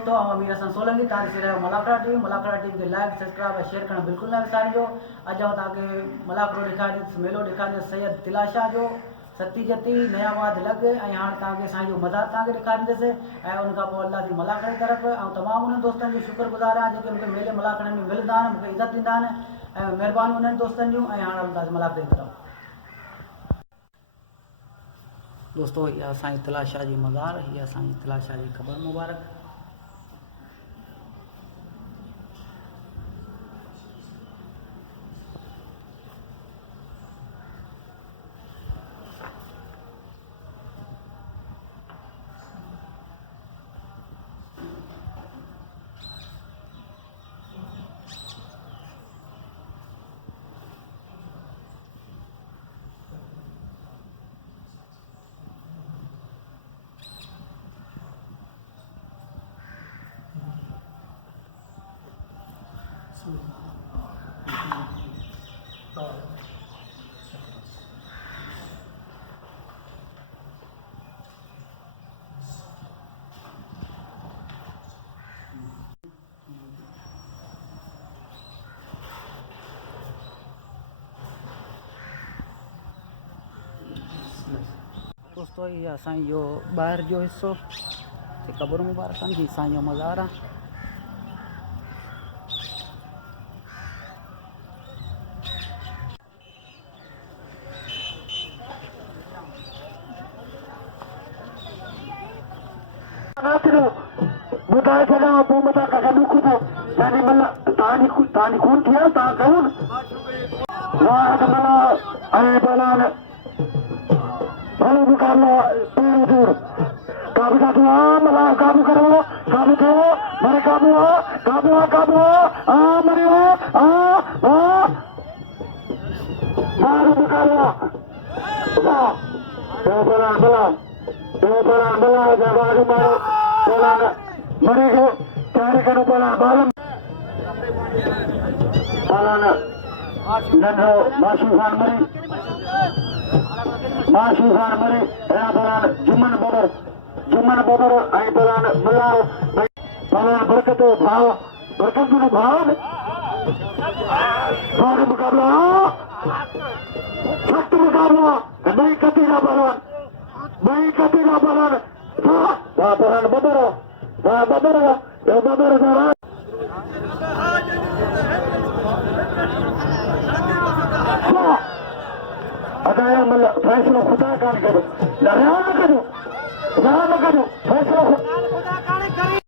दोस्तों हम अमीर हसन सोलंकी तारी से रहे मलाकड़ा टीवी के लाइक सब्सक्राइब और शेयर करना बिल्कुल ना विसारिजो। अॼु आउं तव्हांखे मलाकड़ो ॾेखारे मेलो ॾेखारींदो सैयद तिलाशा जो सती जती नयाबाद लॻ ऐं हाणे तव्हांखे असांजो मज़ार तव्हांखे ॾेखारींदुसि ऐं उनखां पोइ अल्लाह जी मलाकड़े तरफ़ ऐं तमामु उन्हनि दोस्तनि जो शुक्रगुज़ार आहियां जेके मूंखे मेले मलाकड़नि में मिलंदा आहिनि मूंखे इज़त ॾींदा आहिनि ऐं महिरबानी उन्हनि दोस्तनि जूं ऐं हाणे अल्लाह जी मलाकड़े तरफ़। दोस्तों ये असांजी तिलाशा जी मज़ार ये असांजी तिलाशा जी ख़बर मुबारक। दोस्तों ये असांजी जो ॿाहिरि जो हिसो क़बर मुबारकनि जी असांजो मज़ार आहे। ॿुधाए छॾियां पोइ मथां कॾहिं ॾुख थो यानी मतिलबु तव्हांजी खून थी आहे तव्हां कयो न वाह मला ऐं बलान भलो मुकाबला पेड़ दूर काबू साथी मला काबू करो काबू थो मरे काबू मरे मारो मुकाबला बलान मारो बलान मरे गए तैयारी करो बलान नंढो माशू खान मरी अहिड़ा बलान जुमन बबर ऐं बलान मिलाओ बलान बरकत जो भाव भाग मुकाबला सख्त मुकाबला ॿई कतीरा बलान वाह बलान बबर जरा अदाया मतलब फैसलो खुदा कान करो न करो फैसलो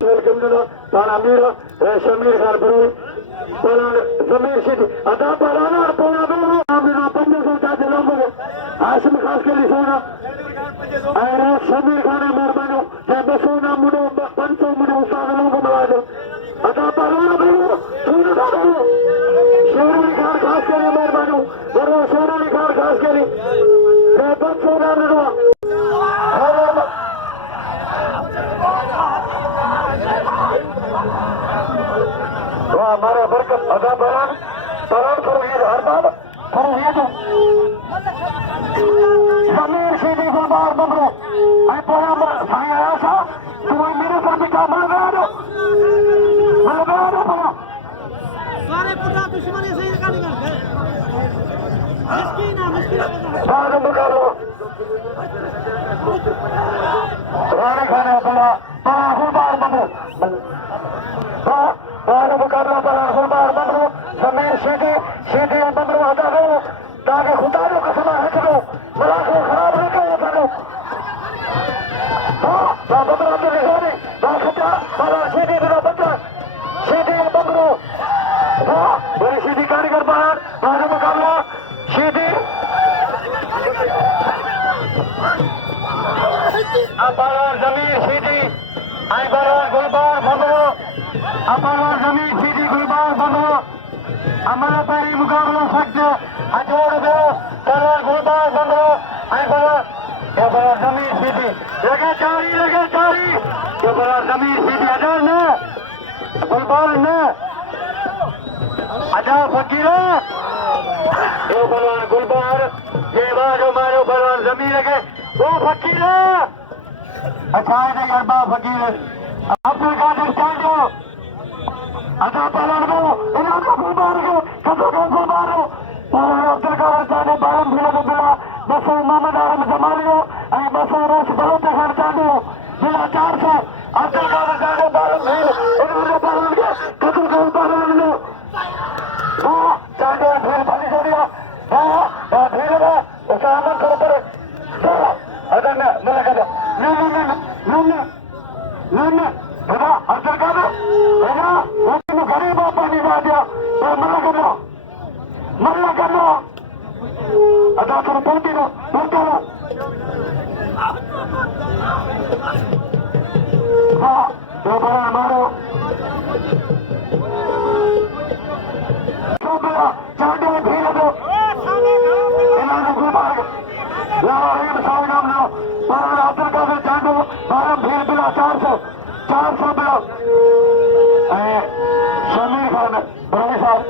वेलकम दो ताना मीर शमीर खान बरोल बलान जमीर सिटी अदा बलाना पोला दो आमिना 500 का नंबर हाशिम खास के लिए सोना अरे शमीर खान मेहरबानो जब सोना मुड़ो 500 मुड़ो उस्ताद लोगों को मिला दो अदा बलाना बोलो सोना का बोलो शेरनी खान खास के लिए मेहरबानो बरो शेरनी खान खास के लिए मैं 500 का मिलवा वाह हमारा बरकत अदा बलान फरूहीद अरबाब फरूहीद जमीर सीधी गुलबार बबरो ऐं पोयां साईं आया छा तूं मेरे पर बीठा मां गया जो पोयां सारे पुटा दुश्मनी से इनका निकल गए बाद मुकाबला रानी खाने बड़ा गुलबार बबरो बाद मुकाबला बड़ा गुलबार बबरो जमीर सीधी बबरो अदा करो ताकि खुदा जो कसम हट दो मलाक को खराब नहीं करो करो हाँ बबरा तो निशानी खुदा बड़ा सीधी बिना बच्चा सीधी बबरो हाँ बड़ी सीधी कारीगर बाहर मुकाबला सीधी अपार जमीर सीधी आई बरार गुलबार बबरो अपार जमीर सीधी गुलबार बबरो हमारा पहली मुकाबला सकते अजोड़ दो बरार गुलबार बबरो आई बरार जमीर सीधी लगे चारी ये बरार जमीर सीधी अजर न गुलबार न अजा फकीरा ये बरार गुलबार ये बाजो मारो बरार जमीर के वो फकीरा अच्छा है अरबा फकीर अब्दुल कादिर चांडो अदा पहलवान को इनाम को मार के कदों को मारो पहलवान अब्दुल कादिर चांडो बारम भिले को बिला बसो मोहम्मद आलम जमालियो आई बसो रोस बलोते खान चांडो बिला 400 अब्दुल कादिर चांडो बारम भिले इनाम पहलवान के कदों को पहलवान लो हां चांडो भिले पानी छोड़िया हां भिले में उसामन करो पर अदा ना मला कदा ना बड़ा अब्दुल कादिर बेटा वो तो गरीब पानी ला दिया तो मल्ला करना अदा करो पहुंची लो हाँ तो बड़ा मारो तो बड़ा चांडो भीड़ दो इन्होंने गुबार लावा रहीम साहब नाम लो बड़ा अब्दुल कादिर चांडो बारह भीड़ बिला 400 बिला शमीर खान बड़े साहब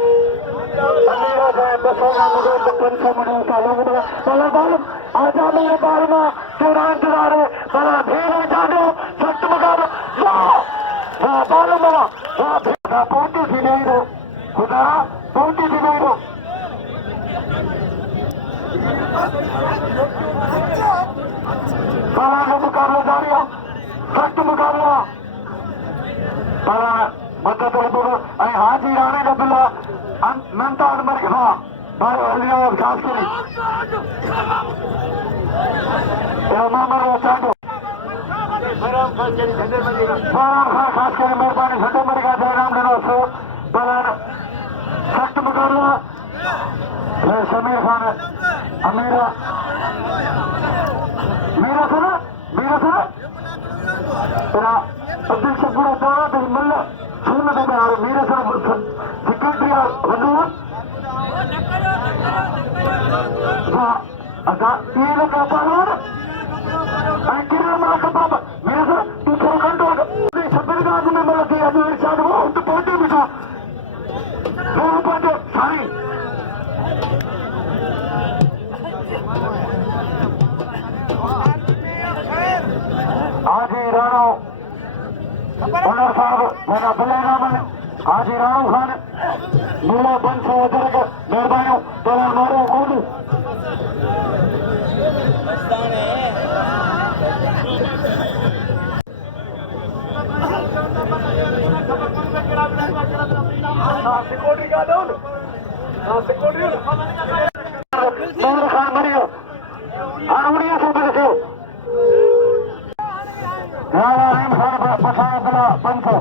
अमीरा साहब बसोना मुझे 500 मिनट का लोग बड़ा बाल आजा मेरे बाल में चुरान चुरा रहे बड़ा भीड़ चांडो सख्त मुकाबला वाह बाल में वाह भीड़ पहुंची थी नहीं रो खुदा पहुंची थी नहीं रो बाला का मुकाबला जारी है सख्त मुकाबला बाला मदद बोलो अरे हाजी राणे का बिल्ला नंता नंबर हाँ बारे हलिया खास करी मामा चांडो खास करी मेहरबानी झंडे मरी का जयराम देना सो बाला सख्त मुकाबला शमीर खान अमीरा मीरा सुना तेरा अब्दुल शक्कर दाना तो मल्ल सुन दे यार मेरे साथ सेक्रेटरी वनु हां अदा ये लोग पालन आई किरण मां का बाबा मेरे साथ तू थोड़ा कंट्रोल कर सबर का आदमी में लगे आज इरशाद वो तो पहुंचे बिठा वो पहुंचे साईं हाजी राणा ओनर साहब मेरा बल्लेरामन हाजी राणा खान नीला 500 दरग मेहरबानी तोला मारो कोडू सिक्योरिटी का दो ना सिक्योरिटी मेहर खान मरियो आउड़िया से देखो राणा रहीम खान बसाया बिला 500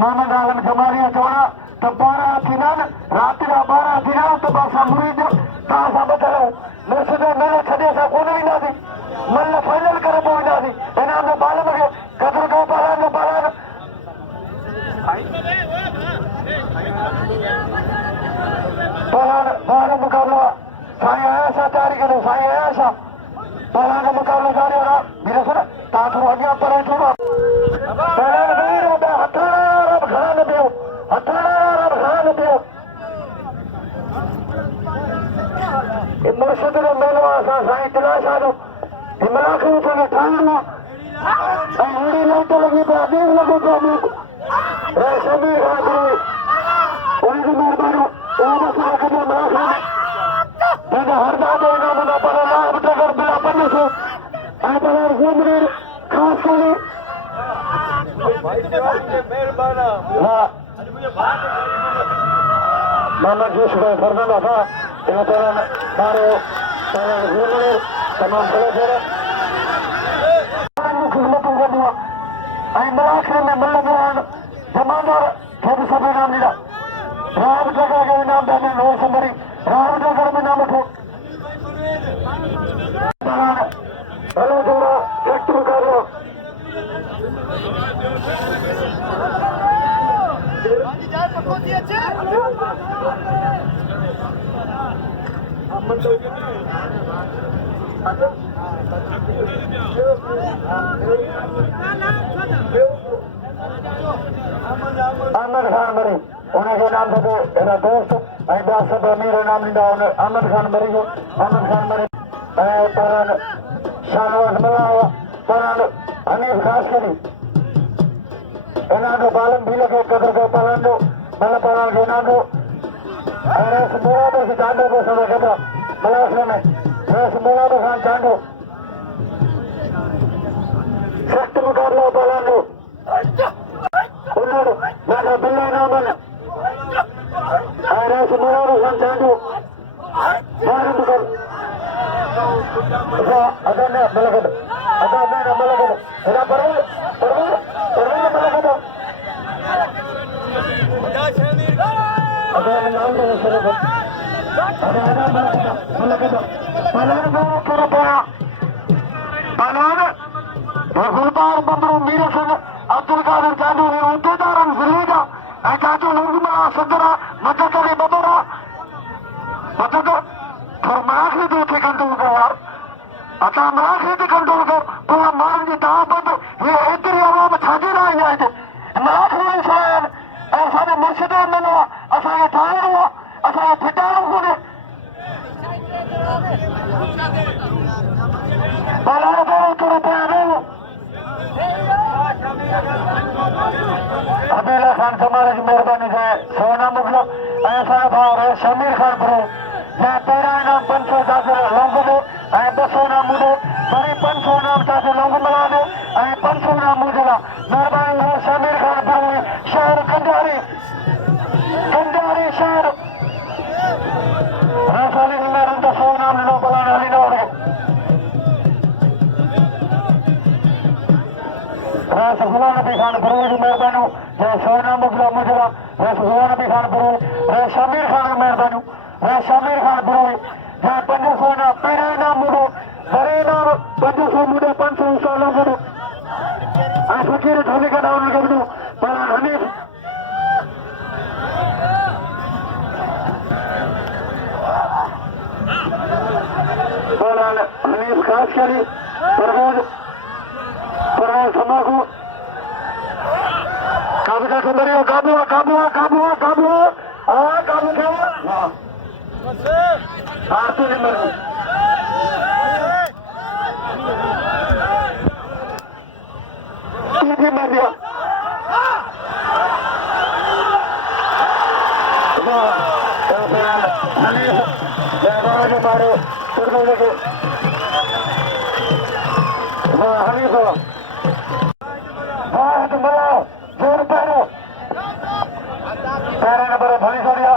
मोहम्मद आलम जमालिया चौड़ा तो 12 थी ना रात का 12 थी ना तो बस मुरीद तासा बचलो मेरे छदे सा कोई नहीं ना दी मल्ल फाइनल करे बोई ना दी इनाम ने बाल में कदर को पालन बाल मुकाबला साई आया चार किलो साई आया बाला का मुकाबला जारी हो रहा मेरे सर ताथू आगे पर छोड़ो पहले नहीं रहता हथाड़ा रब खान दियो मुर्शिद ने मेलवा सा साईं तिलाशा जो हिमला के ऊपर ठाणवा हिंदी लाइट लगी पे देख लगो तो ए शमीर खान उनकी मेहरबानी वो बस रखने मलाखा मैंने हर बात होगा मुझे पता ना अब तक बिला पन्ने से आप अगर घूमने खास करें हाँ मामा जी सुबह फरमाना था इन तरह मारो घूमने तमाम तरह खिदमतों को दिया मलाखरे में मल्लग्रान जमादार खेद सभी नाम दिया राम जगह के इनाम देने नौ संबरी राम जगह में नाम उठो हेलो जोड़ा सेक्टर कर लो अहमद खान मरी उनके नाम से मेरा दोस्त सब मेरा नाम लिंदा अहमद खान मरी अहमद खान मरी शाहनवाज मलावा पलान हनीफ खास करी इन्होंने बालम भी लगे कदर को पलान दो मतलब पलान के इन्होंने रेस मोड़ा बस चांडो को समय कहता मलाखने में रेस मोड़ा बस चांडो सख्त मुकाबला पलान दो उन्होंने मैं बिल्ला ना बने रेस मोड़ा बस चांडो बाहर मुकाबला अदा ने मलकद अदा ने मलकद इधर परवर मलकद अदा ने नाम दे सर अदा मलकद पलान को पूरा पाया पलान गुलबार बंदरो मीर हसन अब्दुल कादिर चांदू ने उद्देदारन जिलेगा ए चाचो लोग मला सदरा मदद करे बबरा मदद फरमाख ने दो थे कंट्रोल को यार अता मलाख ने कंट्रोल को पूरा मारन जी दावत ये इधर आवाम छाजे ना आए थे मलाख ने इंसान ऐसा ने मुर्शिद ने ना असा ये ठाणे हुआ असा ये फिटाणो को ने बाला दो तो रुपया दो अबीला खान समाज की मेहरबानी से सोना मुगलो ऐसा भाव शमीर खान प्रो या तेरा नाम 500 लोगों को 200 नाम मुझे बड़े 500 नाम चाहते लोगों मिला दो 500 नाम मुझे ला मेहरबानी है शमीर खान पर शहर कंजारी शहर रासाली में रंदा 100 नाम लो बलाना ली ना उड़े रसगुल्ला नबी खान पर मेहरबानी है 100 नाम मुझे ला रसगुल्ला नबी खान पर शमीर खान मेहरबानी शमीर खान बुरोई जहाँ 500 ना पेरे नाम मुड़ो बड़े नाम 500 मुड़े 500 सालों को फकीर धोनी का नाम उनके बिना पलान हनीफ पलान हनीफ खास करी परवेज समाकू काबू सुंदरी काबू आरती नंबर तीसरी मर दिया मारो हनीफ मला जोर पैरो पैरा नंबर भली छोड़िया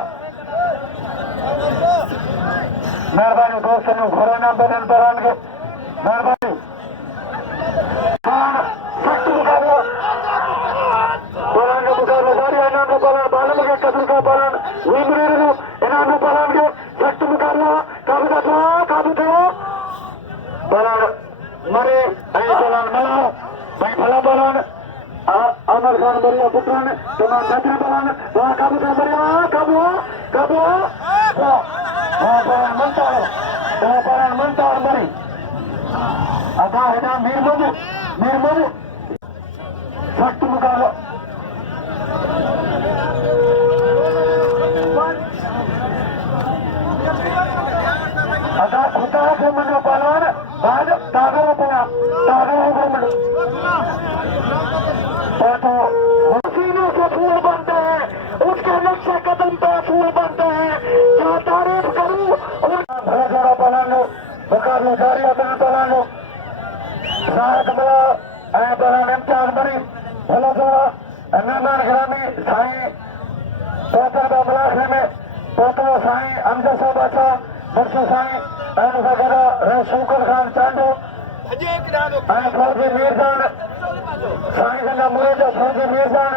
मेहरबानी दोस्त ने घोड़ा नाम बदल बरान के मेहरबानी सख्त मुकाबला बलान का मुकाबला जारी है इनाम बलान बालम के कदर का बलान विमरी रहो इनाम बलान के सख्त मुकाबला काबू थो बलान मरे ऐ बलान मला भाई भला बलान अमर खान बरिया पुत्रान तमाम बदरी बलान वहाँ काबू था बरिया काबू पलान मनता और मरी अदा है मीर मधु सख्त मुकाबला अदा खुदा से मनो पलान बाद तागो मन तो सीनों से फूल बनते हैं उसके नक्शे कदम पे फूल बनते हैं क्या तारीफ करूं भला जोड़ा पलानो मुकाबले जारी अपने पलानो साहब मला पलान इम्तियाज बनी भला जोड़ा मेहमान ग्रामी साईं पोतर बाबलाखरे में पोतलो साईं अमजद साहब अच्छा बरसो साईं उनका गदा रसूकर खान चांडो फौजी मीरजान साईं जंगा मुरेजा फौजी मीरजान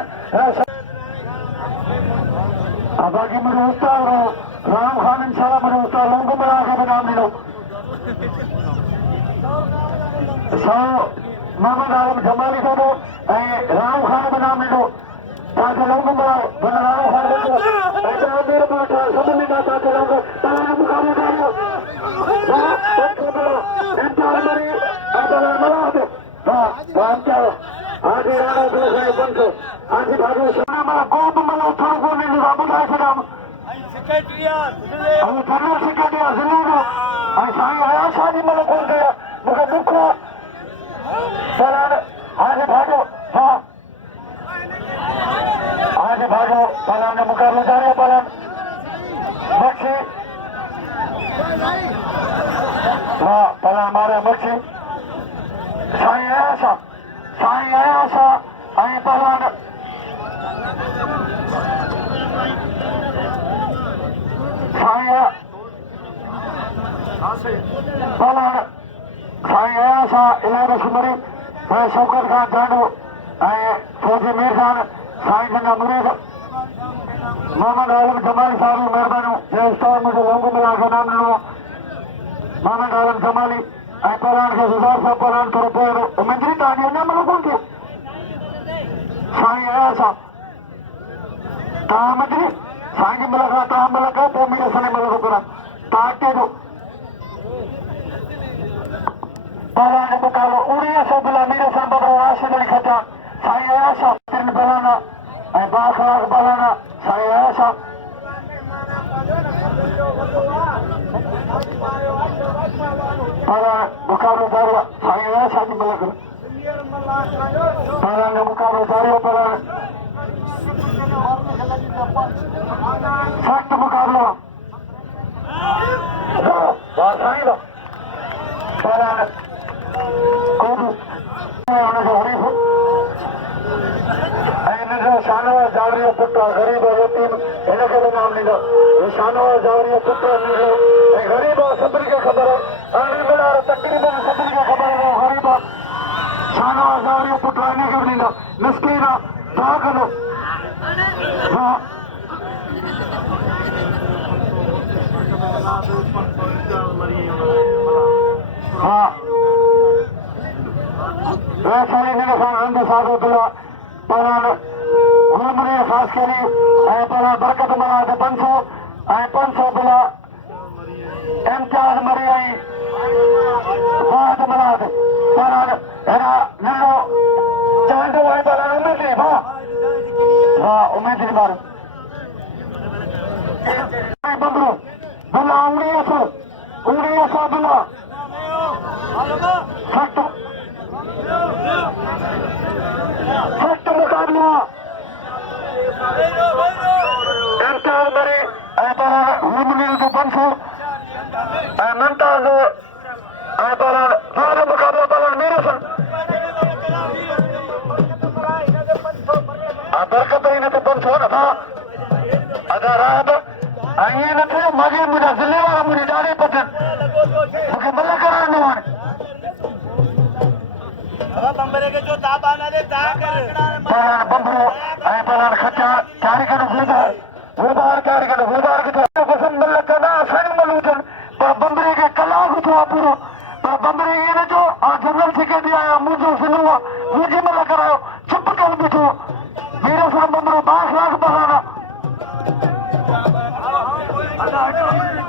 बाकी मेरे उस्ताद राम खान इंशाल्लाह मेरे उस्ताद लोगों को मिला के नाम लो मोहम्मद आलम जमाली को दो राम खान का नाम लो ताकि लोगों को बना राम खान ऐसा मेरे पास समझ नहीं आता लोगों ताला मुकाबला करो आगे राणा दूसरे बंसो आज भागो सोना मला गोप मला उठाव को नहीं लगा बुलाए सलाम हम जनरल सेक्रेटरी जिले को आई साईं आया शादी मला कौन गया मुझे दुख मक्खी भागो पलान मुकाबला जारी है पलान मक्खी हाँ पलान मारे मक्खी साईं आया सा आई पलान साईं पलान साईं आया सा इलाही शुमरी शौकत खान जांडू फौजी मीर खान साईं जंगा मुरीद मोहम्मद आलम जमाली साहब मेहरबानी जय स्टार मुझे लोगों मिला के नाम लो मोहम्मद आलम जमाली पलान के सुधार साहब पलान पर पैर उमेंद्री तानी ना मतलब कौन थे साईं आया सा तामद्री साईं की मिला ताम मिला का तो मेरे सने मिला करा ताटे दो पलान मुकाबला उड़िया सो बिला मेरे सन बदरो राशिद अली खत्ता साईं आया सा तीन पलाना बाखलाक पलाना साईं आया सा पलान मुकाबला जारी साईं आया सा की मिला पलान मुकाबला जारी पलान सख्त मुकाबला साईं पलान शानवाज जावरिया पुत्र गरीब यतीम इनके भी नाम लीधो शानवाज जावरिया पुत्र गरीब सभिनी खे ख़बर आहे तकरीबन सभिनी खे ख़बर आहे गरीब शानवाज जावरिया पुत्र इनखे बि ॾींदो मिसकीन आहे दुआ कंदो हा वैसे हिन सां हंधि साधो पियो पलान घुमरे ख़ासि करे पलान बरकत मला 500 500 पिला इम्तियाज़ मरी आई बाद मलाद पलान हेरा नंढो चांडो आहे पलान उमेदरी हा उमेदरी बार बबरू बिला 1900 बिला सख्त मुकाबला इम्तियाज़ मरी पलान घुमरे जो 500 मुमताज़ पलान बाद मुकाबला पलान मेरे सन बरकत ही न 500 न था अदा रात ये न थे मगे मुझे ज़िले वाला मुझे ॾाढे पसंद मूंखे मल कराइणो आहे बंबरे के जो दाबाना दे दा कर पलान बंबरो पलान खचा कारीगर गुबार कारीगर गुबार के पसंद मल कना साईं मलूजन पर बंबरे के कलाक थो पूरो पर बंबरे ये न जो जनरल सेक्रेटरी आया मुझो सिनो मुझे मल करायो चुप कर बिठो मेरे सां बंबरो 12 लाख पलाना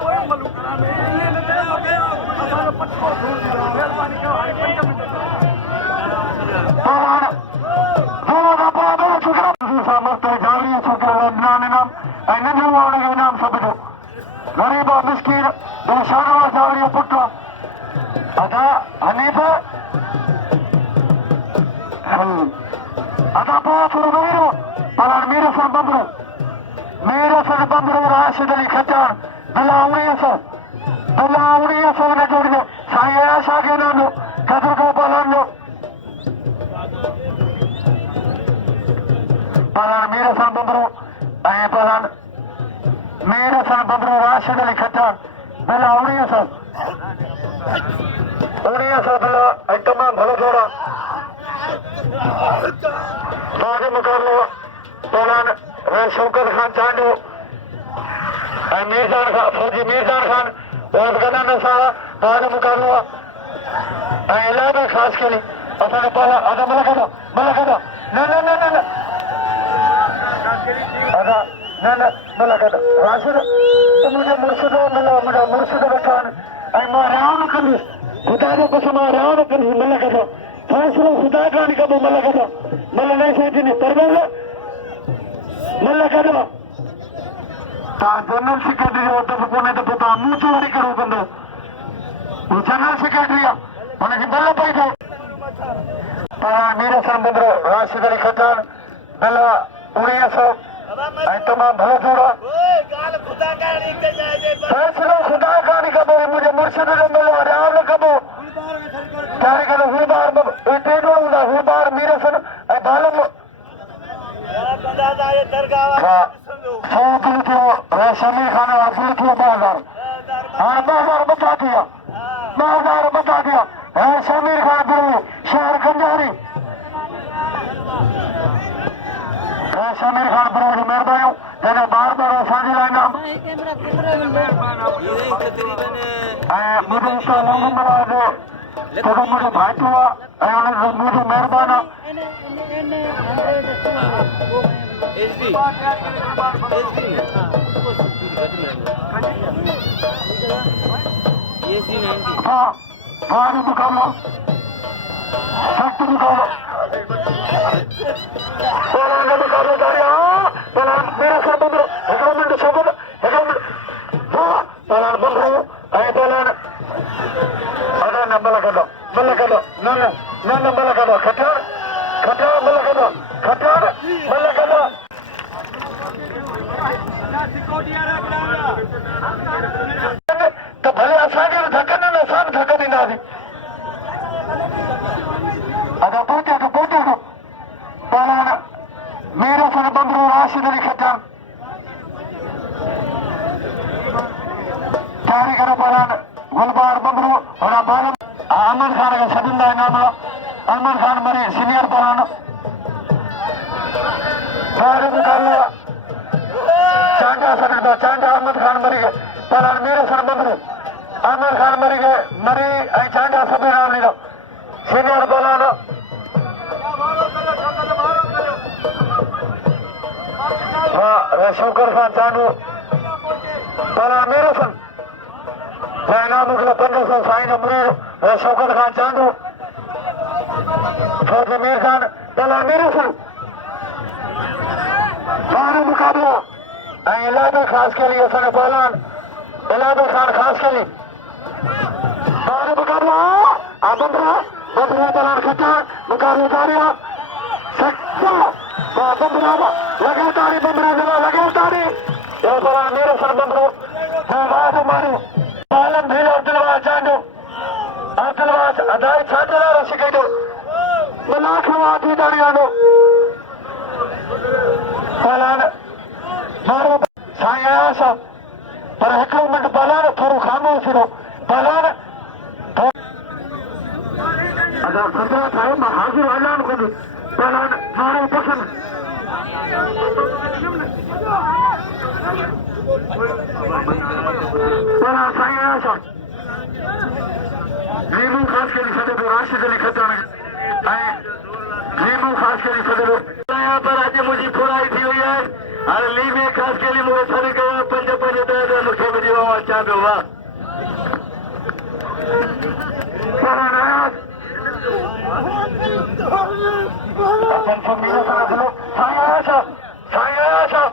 कोई मलू करा में ये न दे मगे असा पटको मेहरबानी करो हाणे 5 मिनट पलान दो पलान छोकरा सां मस्त जावी छोकरा नाम इनाम नंढो वाले के इनाम सब जो गरीब मिस्कीन शानवाज जावरिया पुत्र अदा हनीफ अदा पास मेरो पलान मेरे सन बबरू राशिद अली खत्ता बिला 1900 ने जोड़ो साईं आया सा के नाम कदर को पलान लो पलान मेरे सन बबरू पलान मेरे सन बबरू राशिद अली खत्ता बिला 1900 बिला तमाम भलो जोड़ा बाद मुकाबला पलान शौकत खान चांडू मीरजान खान फौजी मीरजान खान और गना सारा बाद मुकाबला इलाही खास के लिए असाने पहला आधा मलका न आधा न मलका राशिद तो मुझे मुर्शिदो मिला मुझे मुर्शिद बचान मां राम कंदी खुदा जो कसम राम कंदी मलका फैसलो खुदा कान कबो मलका मल नहीं सही परवेज मलका जनरल सेक्रेटरी जो दफ़ो कोन्हे त पोइ तव्हां मुंहुं चोरी कहिड़ो कंदो जनरल सेक्रेटरी आहे हुनखे बल पई थिए पलान मीर सन बंदरो राशिद अली खतान बिला 1900 तमाम भला जोड़ा फैसलो खुदा का नहीं कबो मुझे मुर्शिद जो मिलो रियाल कबो चारे कल हुई बार टेडो हुंदा हुई बार मीरे सन ए बालम सौ किलो रेशमी खाना हासिल किया 2000 हाँ 2000 बता दिया 2000 बता दिया शमीर खान बिरू शहर गंजारी शमीर खान बिरू जी मेहरबानी जने बार बार असांजे लाइ नाम मुझे उसका नंबर आहे थोड़ो मुझे भाइटो आहे मुझे मेहरबान हाँ हाँ मुकाबला सख्त मुकाबला मुकाबला जारी पलान मेरे सर बंदो मिनट शोभत हाँ पलान बंदो पलान अदा न बल कदो न बल कदो खटार बल कदो खटार बल कदो तो भले असांखे धकन न असां धकन ॾींदासीं अदा पहुचे तो पलान मेरे सन बंदरो राशिद अली खटार जारी करो पलान गुलबार बंदरो और बालम अहमद खान के सदिंदा इनाम अहमद खान मरी सीनियर पलान सारे मुकाबला चांदा सदिंदा चांदा अहमद खान मरी के पलान मेरे सन बंदरो अहमद खान मरी के मरी ऐं चांदा सभी नाम लीधो सीनियर पलान हाँ शौकर खान चांदू पलान मेरे सन इनाम मुखला 1500 साईं मुरीद शौकत खान चांदू फौज मीर खान पलान मेरे सन सारे मुकाबला इलाबे खास के लिए सने पलान इलाबे खान खास के लिए सारे मुकाबला बंदरा पलान खट्टा मुकाबला जारी बंदरा लगे तारी बंदरा जरा लगे तारी पलान मेरे सन बंदरो मारू पालम भील अब्दुलवाज चांडो अब्दुलवाज अदाई छाजला रसी कइदो मलाख वादी दाड़ियानो पलान मारो साईं आया पर हिकिड़ो मिंट पलान थोरो खामोश थींदो पलान अगरि सजा ठाहे मां हाज़िर ऐलान कंदुसि पलान मारो पसंदि पलान साईं आया लीमू खास के लिए सदे तो राशिद अली खटाण लीमू खास के लिए सदे तो यहाँ पर आज मुझे थोड़ाई थी हुई है अरे लीमे खास के लिए मुझे सर गया 5-5 10 मुझे भी दीवा चाहते हुआ पलान आया अपन फमीला सारा बोलो साईं आया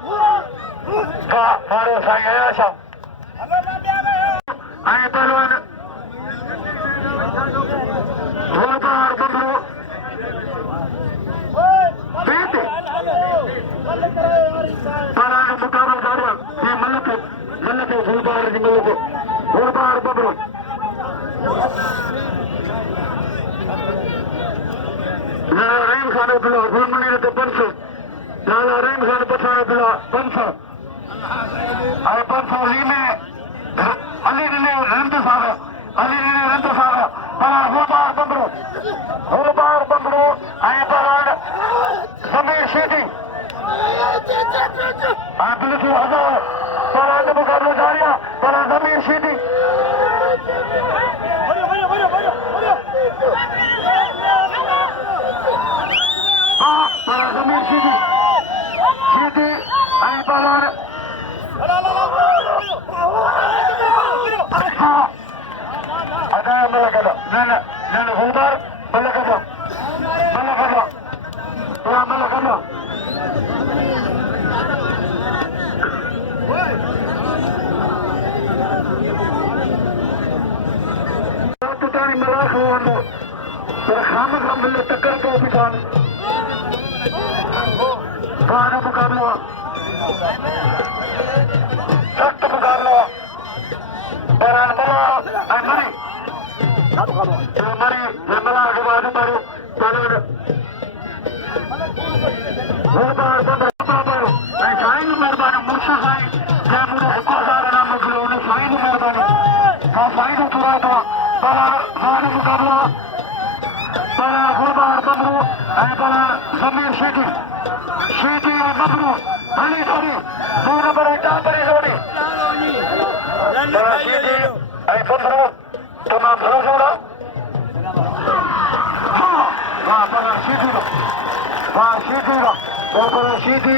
का मारो साईं आया आए पहलवान गुलबार बंदरो बेटे पलान मुकाबला जारी ये मलक गुलबार जी मलक गुलबार बंदरो लाला रहीम खान अब्दुल्ला गुलमनीर ते 500 लाला रहीम खान पठान अब्दुल्ला 500 अरे 500 लीमे अली ने रंत सागा पलान गुलबार बंदरो ऐं पलान समीर शीदी बिल्कुल हजार पलान मुकाबलो जारी आहे पलान समीर शीदी हाँ पलान समीर शीदी ऐं पलान हाँ अदा मलकदा न गुलबार मलकदा ताणी मलाख वंदो पर खाम मिले टक्कर तो भी कान मुकाबलो सख्त मुकाबला बरान मला मरी मरी मला आगे बाद मारो बरान बार बार शाइन मेहरबानी मुर्शा साईं जय मुझे हुक्मदार नाम बुलाने शाइन मेहरबानी हाँ शाइन पूरा था बड़ा हार मुकाबला बड़ा गुरबार बबरू बड़ा जमीर शेटी शेटी बबरू हनी जोड़ी दूर बड़े टापरी जोड़ी बड़ा शेटी बबरू तमाम भरा जोड़ा हाँ वाह बड़ा शेटी वाह शेटी वाह बड़ा शेटी